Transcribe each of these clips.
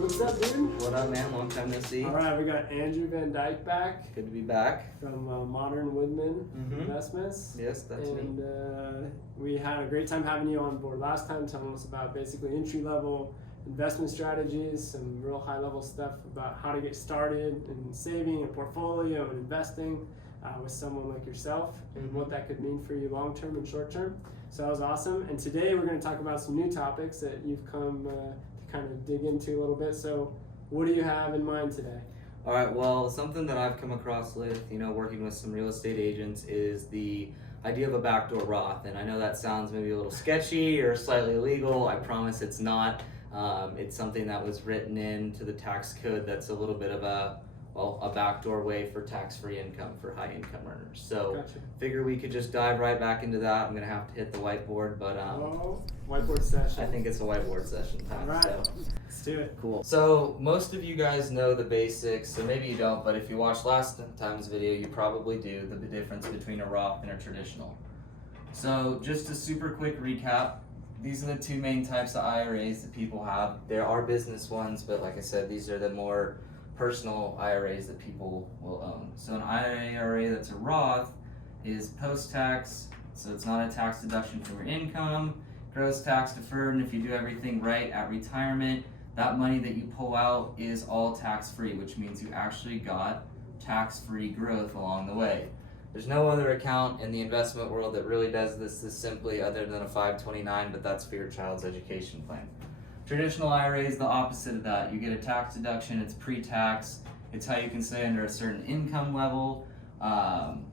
What's up, dude? What up, man? Long time no see. All right, we got Andrew Van Dyke back. Good to be back. From Modern Woodman Investments. Yes, that's me. And we had a great time having you on board last time, telling us about basically entry-level investment strategies, some real high-level stuff about how to get started in saving a portfolio and investing with someone like yourself, and what that could mean for you long-term and short-term. So that was awesome. And today we're going to talk about some new topics that you've come to kind of dig into a little bit. So what do you have in mind today? All right, well, something that I've come across with, working with some real estate agents is the idea of a backdoor Roth. And I know that sounds maybe a little sketchy or slightly illegal. I promise it's not. It's something that was written into the tax code that's a little bit of a backdoor way for tax-free income for high income earners. So Gotcha. Figure we could just dive right back into that. I'm gonna have to hit the whiteboard, but whiteboard session. I think it's a whiteboard session time. All right, So. let's do it. Cool. So most of you guys know the basics, so maybe you don't, but if you watched last time's video, you probably do, the difference between a Roth and a traditional. So just a super quick recap, these are the two main types of IRAs that people have. There are business ones, but like I said, these are the more personal IRAs that people will own. So an IRA that's a Roth is post-tax, so it's not a tax deduction from your income, gross tax deferred, and if you do everything right at retirement, that money that you pull out is all tax-free, which means you actually got tax-free growth along the way. There's no other account in the investment world that really does this simply other than a 529, but that's for your child's education plan. Traditional IRA is the opposite of that. You get a tax deduction, it's pre-tax, it's how you can stay under a certain income level.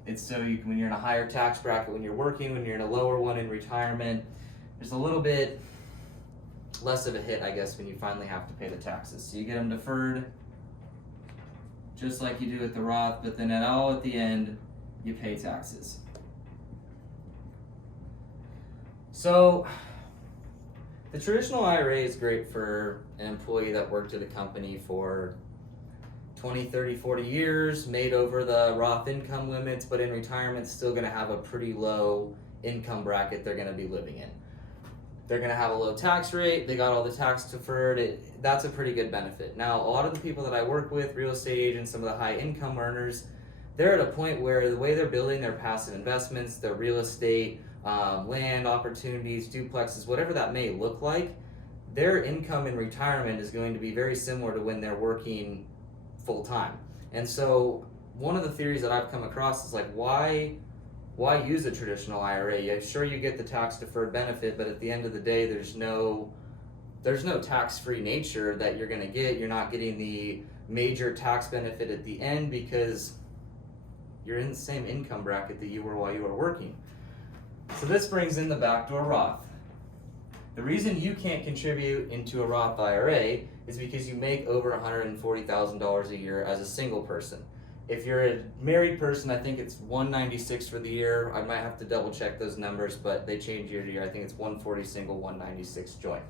It's so you can, when you're in a higher tax bracket when you're working, when you're in a lower one in retirement, there's a little bit less of a hit, I guess, when you finally have to pay the taxes. So you get them deferred, just like you do with the Roth, but then at the end, you pay taxes. So the traditional IRA is great for an employee that worked at a company for 20, 30, 40 years, made over the Roth income limits, but in retirement still going to have a pretty low income bracket they're going to be living in. They're going to have a low tax rate, they got all the tax deferred, that's a pretty good benefit. Now, a lot of the people that I work with, real estate agents, some of the high income earners, they're at a point where the way they're building their passive investments, their real estate, land opportunities, duplexes, whatever that may look like, their income in retirement is going to be very similar to when they're working full time. And so one of the theories that I've come across is like, why use a traditional IRA? Yeah, sure, you get the tax deferred benefit, but at the end of the day, there's no tax-free nature that you're going to get. You're not getting the major tax benefit at the end because you're in the same income bracket that you were while you were working. So this brings in the backdoor Roth. The reason you can't contribute into a Roth IRA is because you make over $140,000 a year as a single person. If you're a married person, I think it's $196 for the year. I might have to double check those numbers, but they change year to year. I think it's $140 single, $196 joint.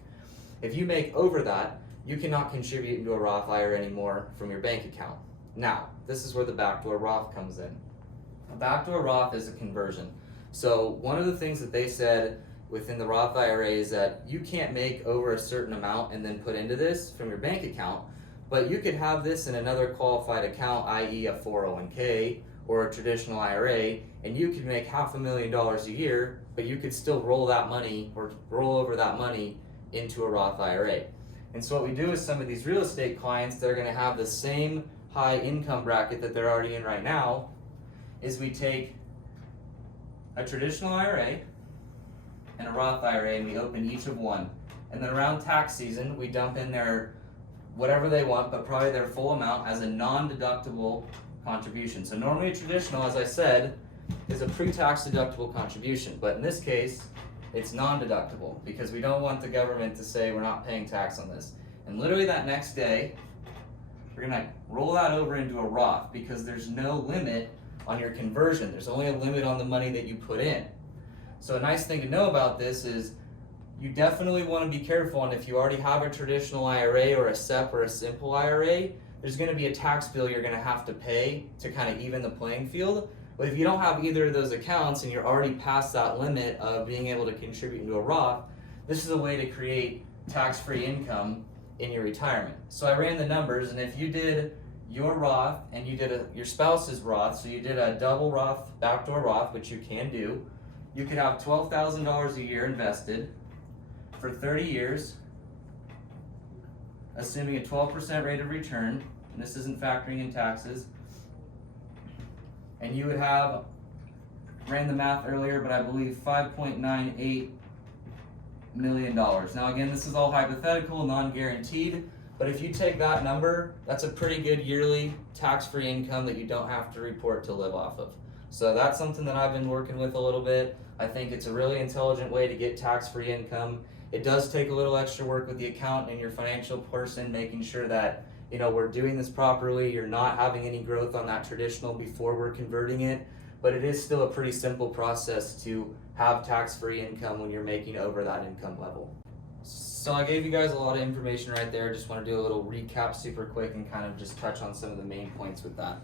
If you make over that, you cannot contribute into a Roth IRA anymore from your bank account. Now, this is where the backdoor Roth comes in. A backdoor Roth is a conversion. So one of the things that they said within the Roth IRA is that you can't make over a certain amount and then put into this from your bank account, but you could have this in another qualified account, i.e. a 401k or a traditional IRA, and you could make $500,000 a year, but you could still roll that money or roll over that money into a Roth IRA. And so what we do with some of these real estate clients that are going to have the same high income bracket that they're already in right now is we take a traditional IRA and a Roth IRA and we open each of one. And then around tax season, we dump in their whatever they want, but probably their full amount as a non-deductible contribution. So normally a traditional, as I said, is a pre-tax deductible contribution, but in this case, it's non-deductible because we don't want the government to say we're not paying tax on this. And literally that next day, we're gonna roll that over into a Roth because there's no limit on your conversion. There's only a limit on the money that you put in. So a nice thing to know about this is you definitely want to be careful, and if you already have a traditional IRA or a SEP or a simple IRA, there's going to be a tax bill you're going to have to pay to kind of even the playing field. But if you don't have either of those accounts and you're already past that limit of being able to contribute into a Roth, this is a way to create tax-free income in your retirement. So I ran the numbers, and if you did your Roth and you did your spouse's Roth, so you did a double Roth, backdoor Roth, which you can do, you could have $12,000 a year invested for 30 years, assuming a 12% rate of return, and this isn't factoring in taxes, and you would have, ran the math earlier, but I believe $5.98 million. Now again, this is all hypothetical, non-guaranteed, but if you take that number, that's a pretty good yearly tax-free income that you don't have to report to live off of. So that's something that I've been working with a little bit. I think it's a really intelligent way to get tax-free income. It does take a little extra work with the accountant and your financial person, making sure that we're doing this properly. You're not having any growth on that traditional before we're converting it, but it is still a pretty simple process to have tax-free income when you're making over that income level. So I gave you guys a lot of information right there. Just want to do a little recap super quick and kind of just touch on some of the main points with that.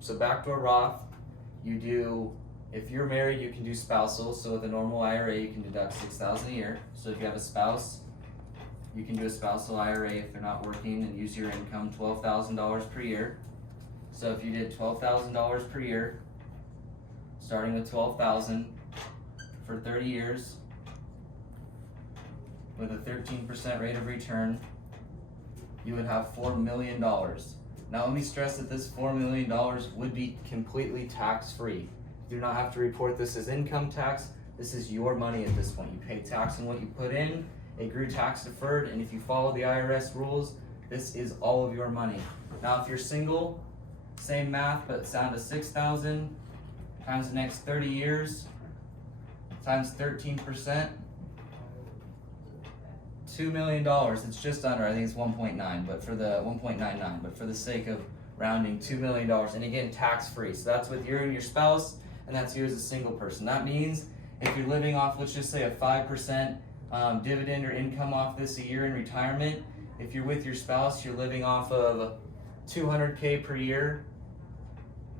So backdoor Roth, you do, if you're married, you can do spousal. So with a normal IRA, you can deduct $6,000 a year. So if you have a spouse, you can do a spousal IRA if they're not working and use your income, $12,000 per year. So if you did $12,000 per year, starting with $12,000 for 30 years, with a 13% rate of return, you would have $4 million. Now let me stress that this $4 million would be completely tax-free. You do not have to report this as income tax. This is your money at this point. You pay tax on what you put in. It grew tax deferred, and if you follow the IRS rules, this is all of your money. Now if you're single, same math, but it's down to $6,000 times the next 30 years times 13%, $2 million. It's just under, I think it's 1.9, but for the 1.99, but for the sake of rounding, $2 million, and again, tax-free. So that's with you and your spouse, and that's you as a single person. That means if you're living off, let's just say a 5% dividend or income off this a year in retirement, if you're with your spouse, you're living off of $200K per year,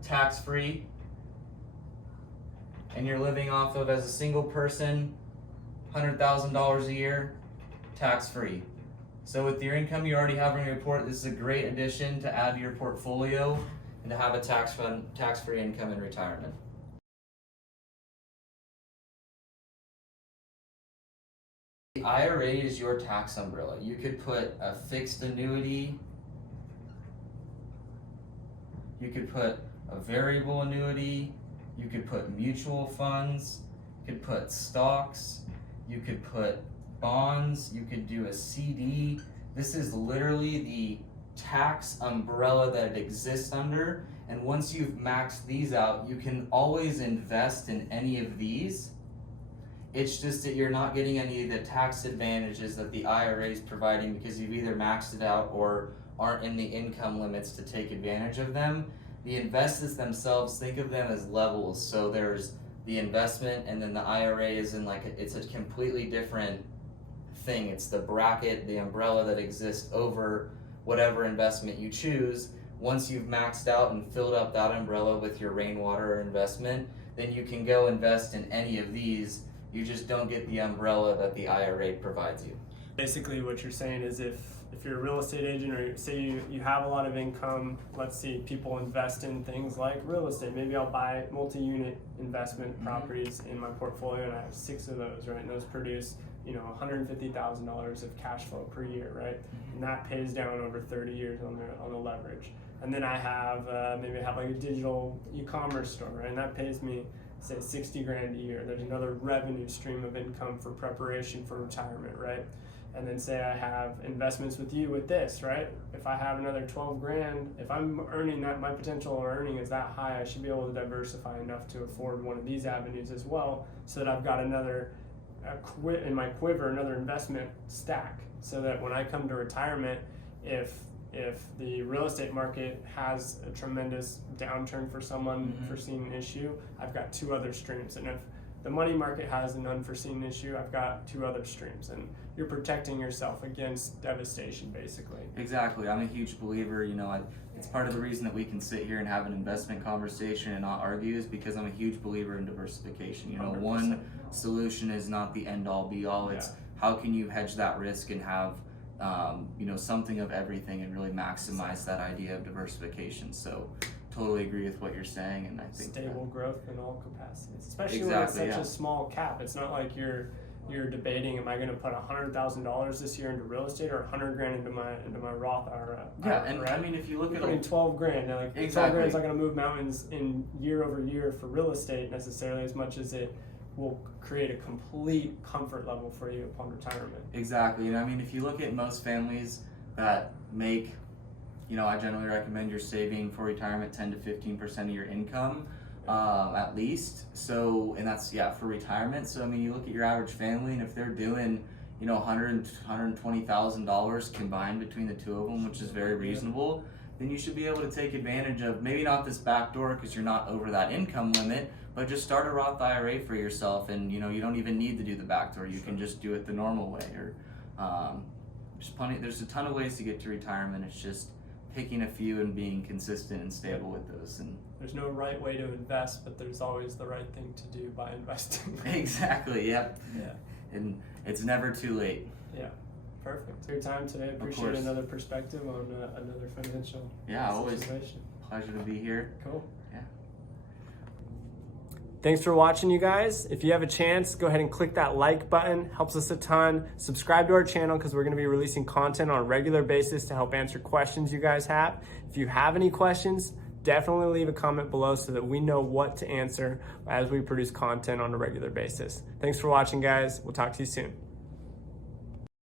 tax-free, and you're living off of, as a single person, $100,000 a year, tax-free. So with your income you already have in your report, this is a great addition to add to your portfolio and to have a tax-free income in retirement. The IRA is your tax umbrella. You could put a fixed annuity, you could put a variable annuity, you could put mutual funds, you could put stocks, you could put bonds, you could do a CD. This is literally the tax umbrella that it exists under, and once you've maxed these out, you can always invest in any of these. It's just that you're not getting any of the tax advantages that the IRA is providing because you've either maxed it out or aren't in the income limits to take advantage of them. The investments themselves, think of them as levels. So there's the investment, and then the IRA is in it's a completely different thing. It's the bracket, the umbrella that exists over whatever investment you choose. Once you've maxed out and filled up that umbrella with your rainwater investment, then you can go invest in any of these. You just don't get the umbrella that the IRA provides you. Basically what you're saying is if you're a real estate agent, or say you have a lot of income, let's see, people invest in things like real estate. Maybe I'll buy multi-unit investment properties in my portfolio, and I have 6 of those, right? And those produce, $150,000 of cash flow per year, right? And that pays down over 30 years on the leverage. And then I have maybe I have like a digital e-commerce store, right? And that pays me, say, 60 grand a year. There's another revenue stream of income for preparation for retirement, right? And then say I have investments with you with this, right? If I have another 12 grand, if I'm earning that, my potential earning is that high, I should be able to diversify enough to afford one of these avenues as well, so that I've got another in my quiver, another investment stack, so that when I come to retirement, if the real estate market has a tremendous downturn for some unforeseen issue, I've got 2 other streams. And if the money market has an unforeseen issue, I've got 2 other streams, and you're protecting yourself against devastation, basically. Exactly. I'm a huge believer, it's part of the reason that we can sit here and have an investment conversation and not argue is because I'm a huge believer in diversification. 100%. One solution is not the end all be all. It's how can you hedge that risk and have something of everything and really maximize that idea of diversification. So totally agree with what you're saying, and I think stable growth in all capacities, especially when it's such a small cap. It's not like you're debating, am I going to put $100,000 this year into real estate or $100,000 into my Roth IRA? Yeah, and right? I mean, if you look you're at putting $12,000, now, like exactly. $12,000 is not going to move mountains in year over year for real estate necessarily as much as it will create a complete comfort level for you upon retirement. Exactly. I mean, if you look at most families that make, I generally recommend you're saving for retirement 10 to 15% of your income, at least. So, and that's for retirement. So, I mean, you look at your average family, and if they're doing, $120,000 combined between the 2 of them, which is very reasonable, then you should be able to take advantage of maybe not this backdoor because you're not over that income limit, but just start a Roth IRA for yourself, and you don't even need to do the backdoor. You can just do it the normal way, or there's a ton of ways to get to retirement. It's just picking a few and being consistent and stable with those. And there's no right way to invest, but there's always the right thing to do by investing. Exactly. Yep. Yeah. And it's never too late. Yeah. Perfect. For your time today. Appreciate another perspective on another financial always situation. Pleasure to be here. Cool. Yeah. Thanks for watching, you guys. If you have a chance, go ahead and click that like button. Helps us a ton. Subscribe to our channel because we're going to be releasing content on a regular basis to help answer questions you guys have. If you have any questions, definitely leave a comment below so that we know what to answer as we produce content on a regular basis. Thanks for watching, guys. We'll talk to you soon.